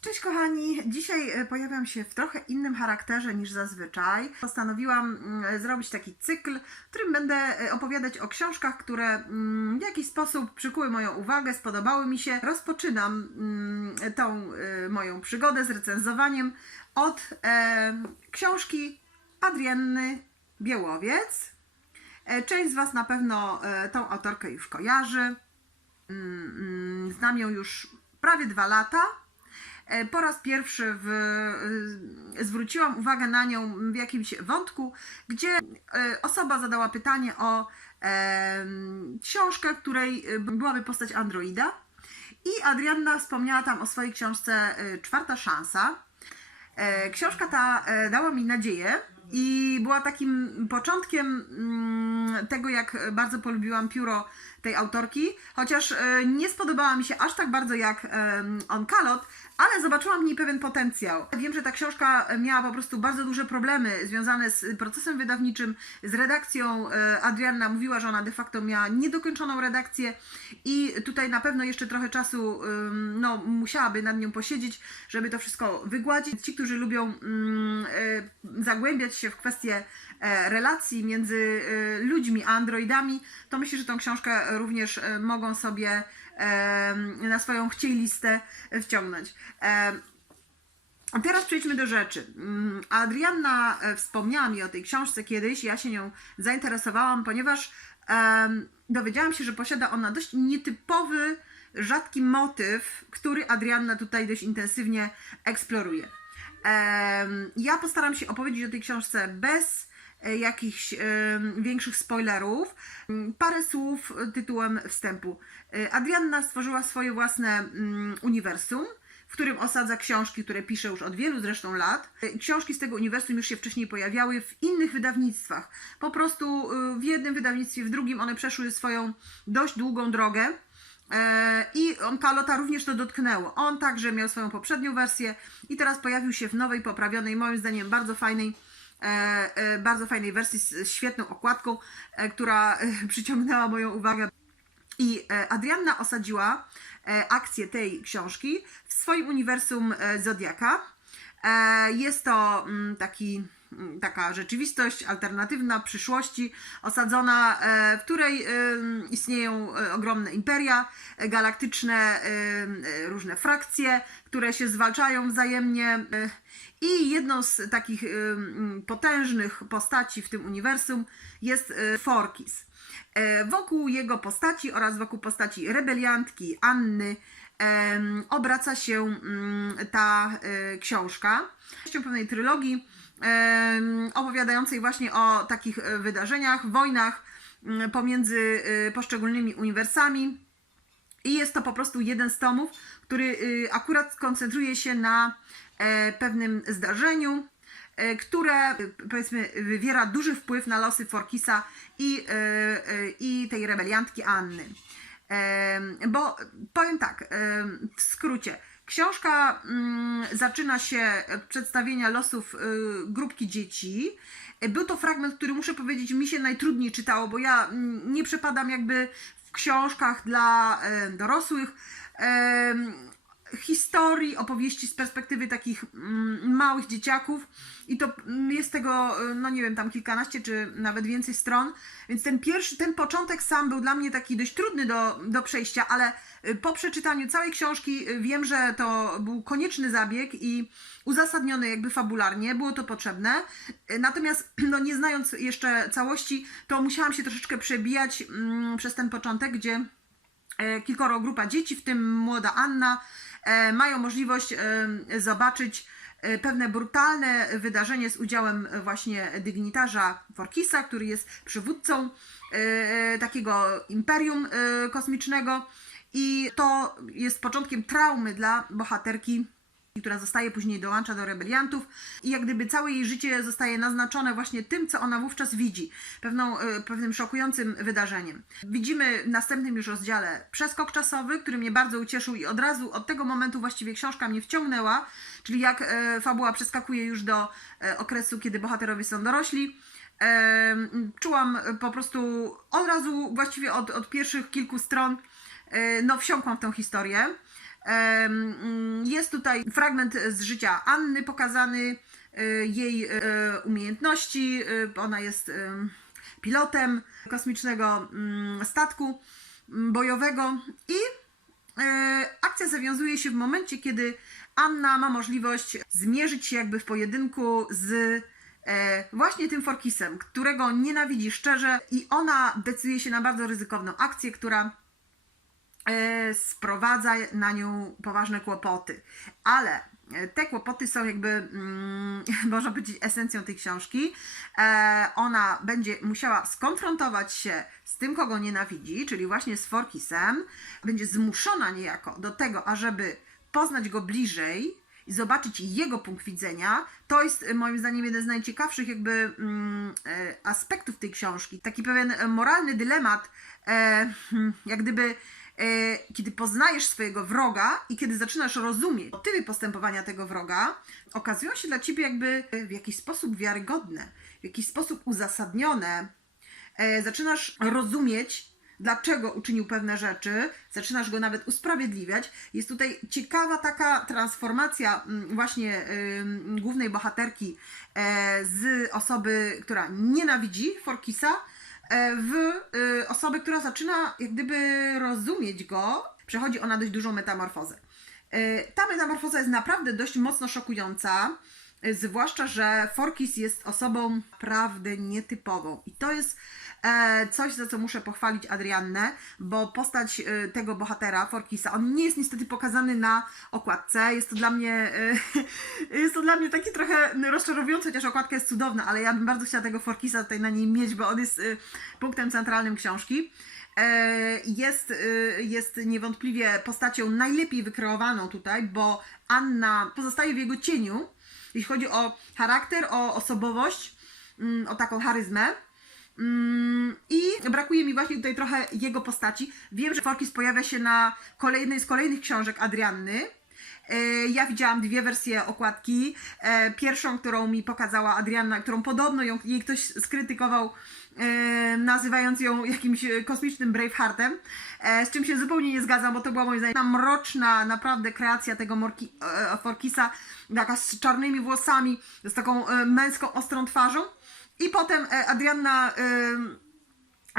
Cześć kochani, dzisiaj e, pojawiam się w trochę innym charakterze niż zazwyczaj. Postanowiłam mm, zrobić taki cykl, w którym będę e, opowiadać o książkach, które mm, w jakiś sposób przykuły moją uwagę, spodobały mi się. Rozpoczynam mm, tą e, moją przygodę z recenzowaniem od książki Adrienny Biełowiec. E, Część z Was na pewno tą autorkę już kojarzy. Znam ją już prawie dwa lata. E, Po raz pierwszy w, y, zwróciłam uwagę na nią w jakimś wątku, gdzie e, osoba zadała pytanie o e, książkę, której byłaby postać androida. I Adrianna wspomniała tam o swojej książce e, Czwarta Szansa. E, Książka ta e, dała mi nadzieję i była takim początkiem mm, tego, jak bardzo polubiłam pióro tej autorki, chociaż e, nie spodobała mi się aż tak bardzo jak em, On Kalot, ale zobaczyłam w niej pewien potencjał. Wiem, że ta książka miała po prostu bardzo duże problemy związane z procesem wydawniczym, z redakcją. E, Adrianna mówiła, że ona de facto miała niedokończoną redakcję i tutaj na pewno jeszcze trochę czasu no, musiałaby nad nią posiedzieć, żeby to wszystko wygładzić. Ci, którzy lubią e, zagłębiać się w kwestie e, relacji między e, ludźmi a androidami, to myślę, że tą książkę również e, mogą sobie na swoją chciej listę wciągnąć. Teraz przejdźmy do rzeczy. Mm, Adrianna wspomniała mi o tej książce kiedyś, ja się nią zainteresowałam, ponieważ dowiedziałam się, że posiada ona dość nietypowy, rzadki motyw, który Adrianna tutaj dość intensywnie eksploruje. Ja postaram się opowiedzieć o tej książce bez e, jakichś większych spoilerów. Mm, Parę słów tytułem wstępu. E, Adrianna stworzyła swoje własne mm, uniwersum, w którym osadza książki, które pisze już od wielu zresztą lat. E, Książki z tego uniwersum już się wcześniej pojawiały w innych wydawnictwach. Po prostu w jednym wydawnictwie, w drugim one przeszły swoją dość długą drogę. E, I on Kalota również to dotknęło. On także miał swoją poprzednią wersję i teraz pojawił się w nowej, poprawionej, moim zdaniem bardzo fajnej, e, e, bardzo fajnej wersji z świetną okładką, która przyciągnęła moją uwagę. I Adrianna osadziła akcję tej książki w swoim uniwersum Zodiaka. Jest to mm, taki, taka rzeczywistość alternatywna przyszłości, osadzona, e, w której em, istnieją e, ogromne imperia e, galaktyczne, e, różne frakcje, które się zwalczają wzajemnie. e, I jedną z takich potężnych postaci w tym uniwersum jest e, Forkis. E, Wokół jego postaci oraz wokół postaci rebeliantki Anny obraca się mm, ta e, książka. Częścią pewnej trylogii opowiadającej właśnie o takich e, wydarzeniach, wojnach mm, pomiędzy e, poszczególnymi uniwersami. I jest to po prostu jeden z tomów, który y, akurat koncentruje się na e, pewnym zdarzeniu, e, które powiedzmy wywiera duży wpływ na losy Forkisa i, e, e, i tej rebeliantki Anny. Bo powiem tak, w skrócie. Książka mm, zaczyna się przedstawienia losów y, grupki dzieci. Był to fragment, który muszę powiedzieć, mi się najtrudniej czytało, bo ja mm, nie przepadam jakby w książkach dla e, dorosłych. Historii, opowieści z perspektywy takich mm, małych dzieciaków i to mm, jest tego, y, no nie wiem, tam kilkanaście czy nawet więcej stron, więc ten pierwszy, ten początek sam był dla mnie taki dość trudny do, do przejścia, ale y, po przeczytaniu całej książki y, wiem, że to był konieczny zabieg i uzasadniony jakby fabularnie, było to potrzebne, natomiast no nie znając jeszcze całości, to musiałam się troszeczkę przebijać mm, przez ten początek, gdzie e, kilkoro grupa dzieci, w tym młoda Anna, mają możliwość e, zobaczyć e, pewne brutalne wydarzenie z udziałem właśnie dygnitarza Forkisa, który jest przywódcą e, takiego imperium e, kosmicznego. I to jest początkiem traumy dla bohaterki która zostaje później dołącza do rebeliantów i jak gdyby całe jej życie zostaje naznaczone właśnie tym, co ona wówczas widzi, pewną, e, pewnym szokującym wydarzeniem. Widzimy w następnym już rozdziale przeskok czasowy, który mnie bardzo ucieszył i od razu od tego momentu właściwie książka mnie wciągnęła, czyli jak e, fabuła przeskakuje już do e, okresu, kiedy bohaterowie są dorośli. Czułam po prostu od razu, właściwie od, od pierwszych kilku stron, no wsiąkłam w tą historię. Mm, Jest tutaj fragment z życia Anny pokazany, e, jej e, umiejętności. E, Ona jest em, pilotem kosmicznego mm, statku mm, bojowego i akcja zawiązuje się w momencie, kiedy Anna ma możliwość zmierzyć się jakby w pojedynku z e, właśnie tym Forkisem, którego nienawidzi szczerze i ona decyduje się na bardzo ryzykowną akcję, która sprowadza na nią poważne kłopoty. Ale e, te kłopoty są jakby, mm, można powiedzieć, esencją tej książki. E, ona będzie musiała skonfrontować się z tym, kogo nienawidzi, czyli właśnie z Forkisem. Będzie zmuszona niejako do tego, ażeby poznać go bliżej i zobaczyć jego punkt widzenia. To jest e, moim zdaniem jeden z najciekawszych jakby mm, e, aspektów tej książki. Taki pewien e, moralny dylemat, e, jak gdyby e, kiedy poznajesz swojego wroga i kiedy zaczynasz rozumieć motywy postępowania tego wroga, okazują się dla ciebie jakby e, w jakiś sposób wiarygodne, w jakiś sposób uzasadnione. E, zaczynasz rozumieć, dlaczego uczynił pewne rzeczy, zaczynasz go nawet usprawiedliwiać. Jest tutaj ciekawa taka transformacja mm, właśnie ym, głównej bohaterki e, z osoby, która nienawidzi Forkisa, e, w y, osobę, która zaczyna jak gdyby rozumieć go. Przechodzi ona dość dużą metamorfozę. E, Ta metamorfoza jest naprawdę dość mocno szokująca, e, zwłaszcza, że Forkis jest osobą naprawdę nietypową. I to jest e, coś, za co muszę pochwalić Adriannę, bo postać e, tego bohatera, Forkisa, on nie jest niestety pokazany na okładce. Jest to dla mnie, e, jest to dla mnie taki trochę rozczarowujące, chociaż okładka jest cudowna, ale ja bym bardzo chciała tego Forkisa tutaj na niej mieć, bo on jest punktem centralnym książki. Jest, jest niewątpliwie postacią najlepiej wykreowaną tutaj, bo Anna pozostaje w jego cieniu, jeśli chodzi o charakter, o osobowość, mm, o taką charyzmę. Mm, I brakuje mi właśnie tutaj trochę jego postaci. Wiem, że Forkis pojawia się na kolejnej z kolejnych książek Adrianny. E, Ja widziałam dwie wersje okładki. E, Pierwszą, którą mi pokazała Adrianna, którą podobno ją, jej ktoś skrytykował, e, nazywając ją jakimś kosmicznym Braveheartem, z czym się zupełnie nie zgadzam, bo to była moim zdaniem mroczna naprawdę kreacja tego Morki, Forkisa, taka z czarnymi włosami, z taką męską, ostrą twarzą. I potem Adrianna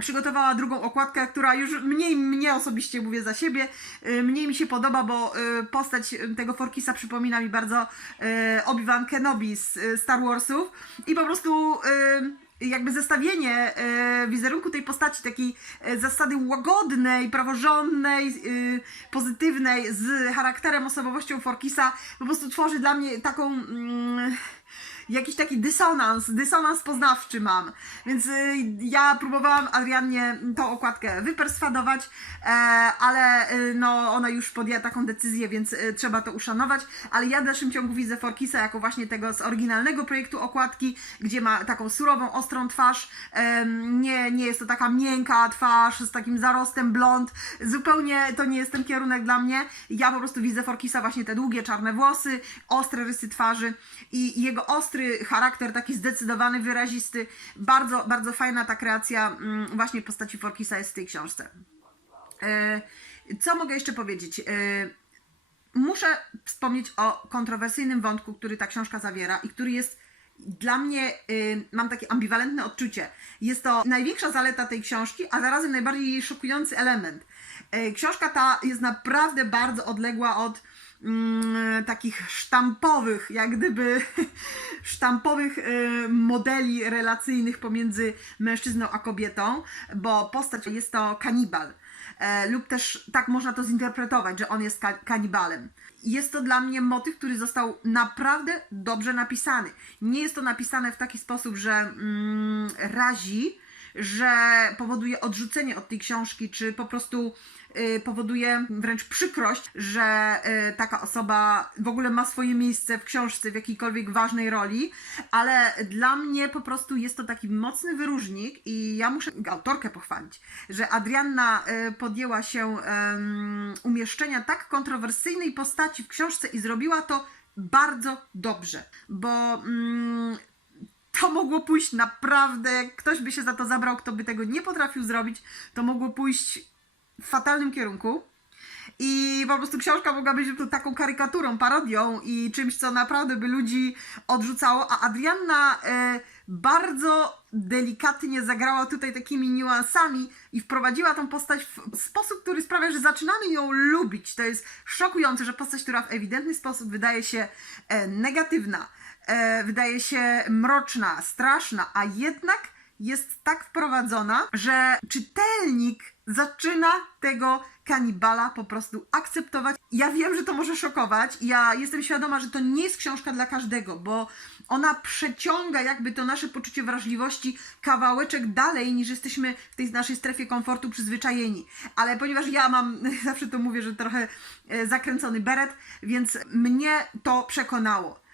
przygotowała drugą okładkę, która już mniej mnie osobiście mówię za siebie, y, mniej mi się podoba, bo y, postać tego Forkisa przypomina mi bardzo y, Obi-Wan Kenobi z Star Warsów. I po prostu jakby zestawienie wizerunku tej postaci, takiej zasady łagodnej, praworządnej, pozytywnej z charakterem, osobowością Forkisa po prostu tworzy dla mnie taką... jakiś taki dysonans, dysonans poznawczy mam. Więc y, ja próbowałam Adriannie tą okładkę wyperswadować, e, ale no, ona już podjęła taką decyzję, więc y, trzeba to uszanować. Ale ja w dalszym ciągu widzę Forkisa jako właśnie tego z oryginalnego projektu okładki, gdzie ma taką surową, ostrą twarz. Nie, nie jest to taka miękka twarz z takim zarostem blond. Zupełnie to nie jest ten kierunek dla mnie. Ja po prostu widzę Forkisa właśnie te długie czarne włosy, ostre rysy twarzy i jego ostry charakter, taki zdecydowany, wyrazisty. Bardzo, bardzo fajna ta kreacja mm, właśnie postaci Forkisa jest w tej książce. E, Co mogę jeszcze powiedzieć? E, Muszę wspomnieć o kontrowersyjnym wątku, który ta książka zawiera i który jest dla mnie, y, mam takie ambiwalentne odczucie. Jest to największa zaleta tej książki, a zarazem najbardziej jej szokujący element. Y, książka ta jest naprawdę bardzo odległa od takich sztampowych, jak gdyby sztampowych y, modeli relacyjnych pomiędzy mężczyzną a kobietą, bo postać jest to kanibal. E, lub też tak można to zinterpretować, że on jest ka- kanibalem. Jest to dla mnie motyw, który został naprawdę dobrze napisany. Nie jest to napisane w taki sposób, że mm, razi, że powoduje odrzucenie od tej książki, czy po prostu powoduje wręcz przykrość, że y, taka osoba w ogóle ma swoje miejsce w książce w jakiejkolwiek ważnej roli, ale dla mnie po prostu jest to taki mocny wyróżnik i ja muszę autorkę pochwalić, że Adrianna y, podjęła się umieszczenia tak kontrowersyjnej postaci w książce i zrobiła to bardzo dobrze, bo mm, to mogło pójść naprawdę, ktoś by się za to zabrał, kto by tego nie potrafił zrobić, to mogło pójść w fatalnym kierunku. I po prostu książka mogła być tu taką karykaturą, parodią i czymś, co naprawdę by ludzi odrzucało. A Adrianna e, bardzo delikatnie zagrała tutaj takimi niuansami i wprowadziła tą postać w sposób, który sprawia, że zaczynamy ją lubić. To jest szokujące, że postać, która w ewidentny sposób wydaje się e, negatywna, e, wydaje się mroczna, straszna, a jednak jest tak wprowadzona, że czytelnik zaczyna tego kanibala po prostu akceptować. Ja wiem, że to może szokować. Ja jestem świadoma, że to nie jest książka dla każdego, bo ona przeciąga jakby to nasze poczucie wrażliwości kawałeczek dalej niż jesteśmy w tej naszej strefie komfortu przyzwyczajeni. Ale ponieważ ja mam, zawsze to mówię, że trochę e, zakręcony beret, więc mnie to przekonało.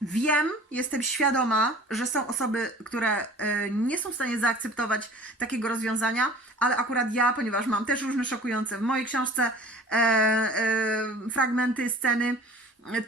Wiem, jestem świadoma, że są osoby, które e, nie są w stanie zaakceptować takiego rozwiązania, ale akurat ja, ponieważ mam też różne szokujące w mojej książce e, e, fragmenty, sceny,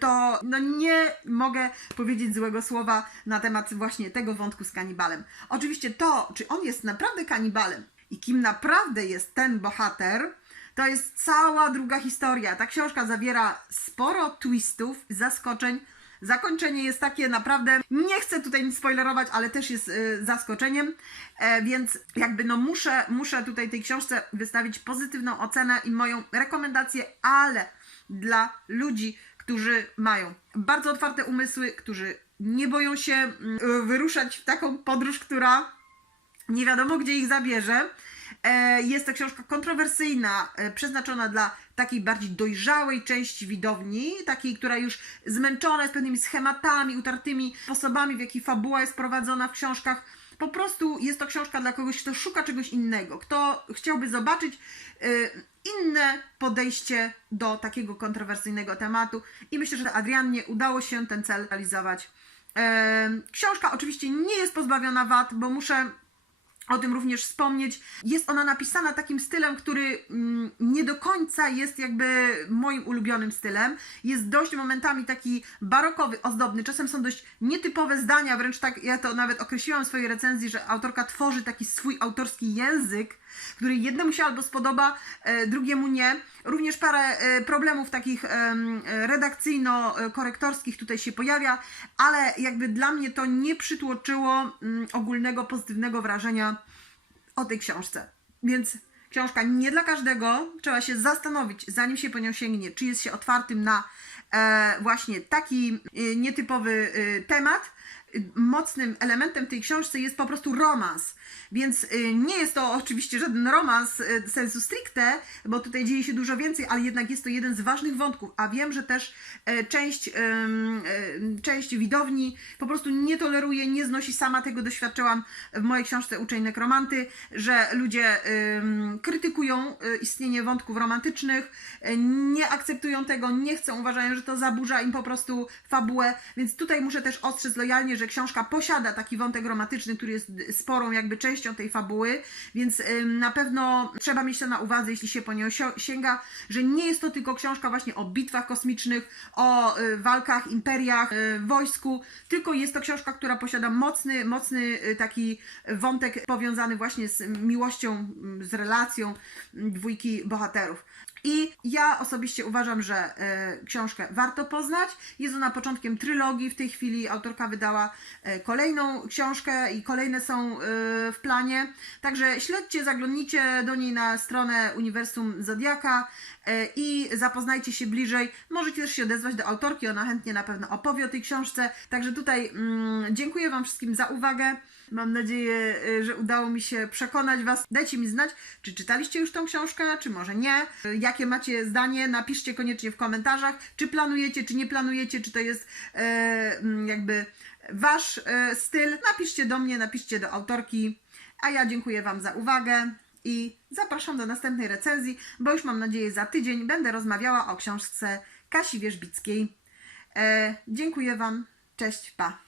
to no nie mogę powiedzieć złego słowa na temat właśnie tego wątku z kanibalem. Oczywiście to, czy on jest naprawdę kanibalem i kim naprawdę jest ten bohater, to jest cała druga historia. Ta książka zawiera sporo twistów, zaskoczeń. Zakończenie jest takie naprawdę, nie chcę tutaj nic spoilerować, ale też jest y, zaskoczeniem, e, więc jakby no muszę, muszę tutaj tej książce wystawić pozytywną ocenę i moją rekomendację, ale dla ludzi, którzy mają bardzo otwarte umysły, którzy nie boją się mm, wyruszać w taką podróż, która nie wiadomo gdzie ich zabierze. E, Jest to książka kontrowersyjna, e, przeznaczona dla takiej bardziej dojrzałej części widowni, takiej, która już zmęczona jest pewnymi schematami, utartymi sposobami, w jaki fabuła jest prowadzona w książkach. Po prostu jest to książka dla kogoś, kto szuka czegoś innego, kto chciałby zobaczyć y, inne podejście do takiego kontrowersyjnego tematu i myślę, że Adriannie udało się ten cel realizować. Książka oczywiście nie jest pozbawiona wad, bo muszę o tym również wspomnieć. Jest ona napisana takim stylem, który mm, nie do końca jest jakby moim ulubionym stylem. Jest dość momentami taki barokowy, ozdobny. Czasem są dość nietypowe zdania, wręcz tak, ja to nawet określiłam w swojej recenzji, że autorka tworzy taki swój autorski język, który jednemu się albo spodoba, e, drugiemu nie. Również parę e, problemów takich redakcyjno-korektorskich tutaj się pojawia, ale jakby dla mnie to nie przytłoczyło mm, ogólnego pozytywnego wrażenia o tej książce. Więc książka nie dla każdego, trzeba się zastanowić, zanim się po nią sięgnie, czy jest się otwartym na e, właśnie taki e, nietypowy e, temat. Mocnym elementem tej książce jest po prostu romans. Więc y, nie jest to oczywiście żaden romans y, sensu stricte, bo tutaj dzieje się dużo więcej, ale jednak jest to jeden z ważnych wątków. A wiem, że też e, część, część widowni po prostu nie toleruje, nie znosi. Sama tego doświadczyłam w mojej książce Uczeń Nekromanty, że ludzie krytykują y, istnienie wątków romantycznych, y, nie akceptują tego, nie chcą, uważają, że to zaburza im po prostu fabułę. Więc tutaj muszę też ostrzec lojalnie, że książka posiada taki wątek romantyczny, który jest sporą jakby częścią tej fabuły, więc na pewno trzeba mieć to na uwadze, jeśli się po nią sięga, że nie jest to tylko książka właśnie o bitwach kosmicznych, o y, walkach, imperiach, y, wojsku, tylko jest to książka, która posiada mocny, mocny y, taki wątek powiązany właśnie z miłością, z relacją dwójki bohaterów. I ja osobiście uważam, że e, książkę warto poznać. Jest ona początkiem trylogii. W tej chwili autorka wydała e, kolejną książkę i kolejne są e, w planie. Także śledźcie, zaglądnijcie do niej na stronę Uniwersum Zodiaka i zapoznajcie się bliżej. Możecie też się odezwać do autorki, ona chętnie na pewno opowie o tej książce. Także tutaj mm, dziękuję Wam wszystkim za uwagę. Mam nadzieję, y, że udało mi się przekonać Was. Dajcie mi znać, czy czytaliście już tą książkę, czy może nie. Y, Jakie macie zdanie? Napiszcie koniecznie w komentarzach. Czy planujecie, czy nie planujecie, czy to jest e, mm, jakby Wasz e, styl. Napiszcie do mnie, napiszcie do autorki. A ja dziękuję Wam za uwagę i zapraszam do następnej recenzji, bo już mam nadzieję za tydzień będę rozmawiała o książce Kasi Wierzbickiej. E, dziękuję Wam. Cześć, pa.